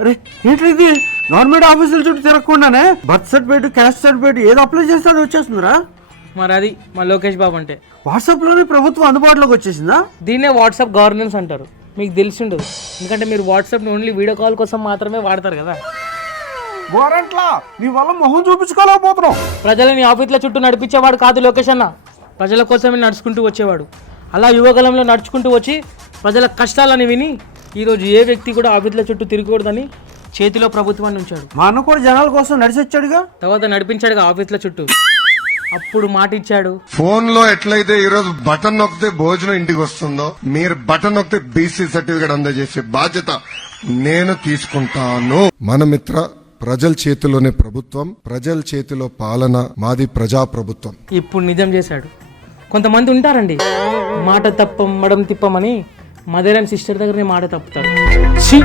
అరే ఏంటి ఇది, గవర్నమెంట్ ఆఫీసుల చుట్టూ తిరగకుండానే బర్త్ సర్టిఫికేట్, క్యాస్ట్ సర్టిఫికేట్ ఏది అప్లై చేస్తే అది వచ్చేస్తుందిరా. మరి అది మా లోకేష్ బాబు అంటే. వాట్సాప్లోనే ప్రభుత్వం అందుబాటులోకి వచ్చేసిందా? దీన్నే వాట్సాప్ గవర్నెన్స్ అంటారు. మీకు తెలిసి ఉండదు, ఎందుకంటే మీరు వాట్సాప్ని ఓన్లీ వీడియో కాల్ కోసం మాత్రమే వాడతారు కదా. గోరంట్లా నీ వల్ల మొహం చూపించుకోలేకపోతున్నావు. ప్రజలని ఆఫీసుల చుట్టూ నడిపించేవాడు కాదు లోకేష్ అన్న, ప్రజల కోసమే నడుచుకుంటూ వచ్చేవాడు. అలా యువగలంలో నడుచుకుంటూ వచ్చి ప్రజల కష్టాలని విని ఈరోజు ఏ వ్యక్తి కూడా ఆఫీసుల చుట్టూ తిరగకూడదని చేతిలో ప్రభుత్వాన్ని ఉంచాడు. మా అన్న కూడా జనాల కోసం నడిచొచ్చాడుగా, తర్వాత నడిపించాడుగా ఆఫీసుల చుట్టూ. అప్పుడు మాట ఇచ్చాడు. ఫోన్ లో ఎట్లయితే ఈ రోజు బటన్ నొక్కితే భోజనం ఇంటికి వస్తుందో, మీరు బటన్ నొక్కితే బీసీ సర్టిఫికేట్ అందజేసే బాధ్యత నేను తీసుకుంటాను. మన మిత్ర ప్రజల చేతిలోనే ప్రభుత్వం, ప్రజల చేతిలో పాలన, మాది ప్రజా ప్రభుత్వం. ఇప్పుడు నిజం చేశాడు. కొంతమంది ఉంటారండి, మాట తప్పం మడం తిప్పమని మదర్ అండ్ సిస్టర్ దగ్గరనే మాట తప్పుతారు. ఛీ!